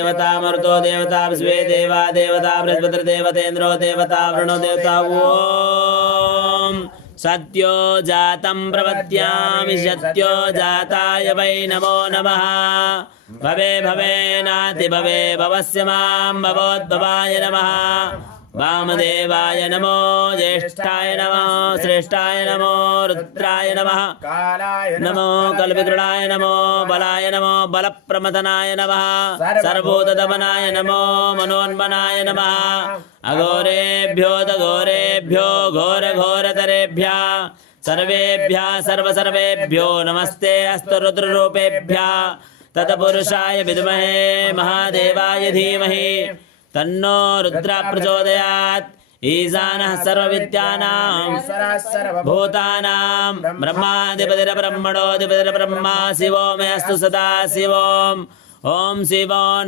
देवता मरुतो देवता विश्वे देवा देवता बृहस्पतिर्देवतेन्द्रो देवता वरुणो देवता ओम सत्यो जातं प्रपद्यामि सत्यो जाताय वै नमो नमः भवे भवे नाति भवे भवस्य मां भवोद्भवाय नमः वामदेवाय नमो ज्येष्ठाय नमो श्रेष्ठाय नमो रुद्राय नमः नमो कल्पतृणाय नमो बलाय नमो बलप्रमथनाय नमः सर्वभूतदमनाय नमो मनोन्मनाय नमः अघोरेभ्यो तघोरेभ्यो घोरघोरतरेभ्यः सर्वेभ्यः सर्वसर्वेभ्यो नमस्ते अस्तु रुद्ररूपेभ्यः तत्पुरुषाय विद्महे महादेवाय धीमहि तन्नो रुद्र प्रचोदयात् ईशानः सर्वविद्यानां भूतानां ब्रह्माधिपतिर्ब्रह्मणोऽधिपतिर्ब्रह्मा शिवो मे अस्तु सदा शिवोम् ॐ शिवो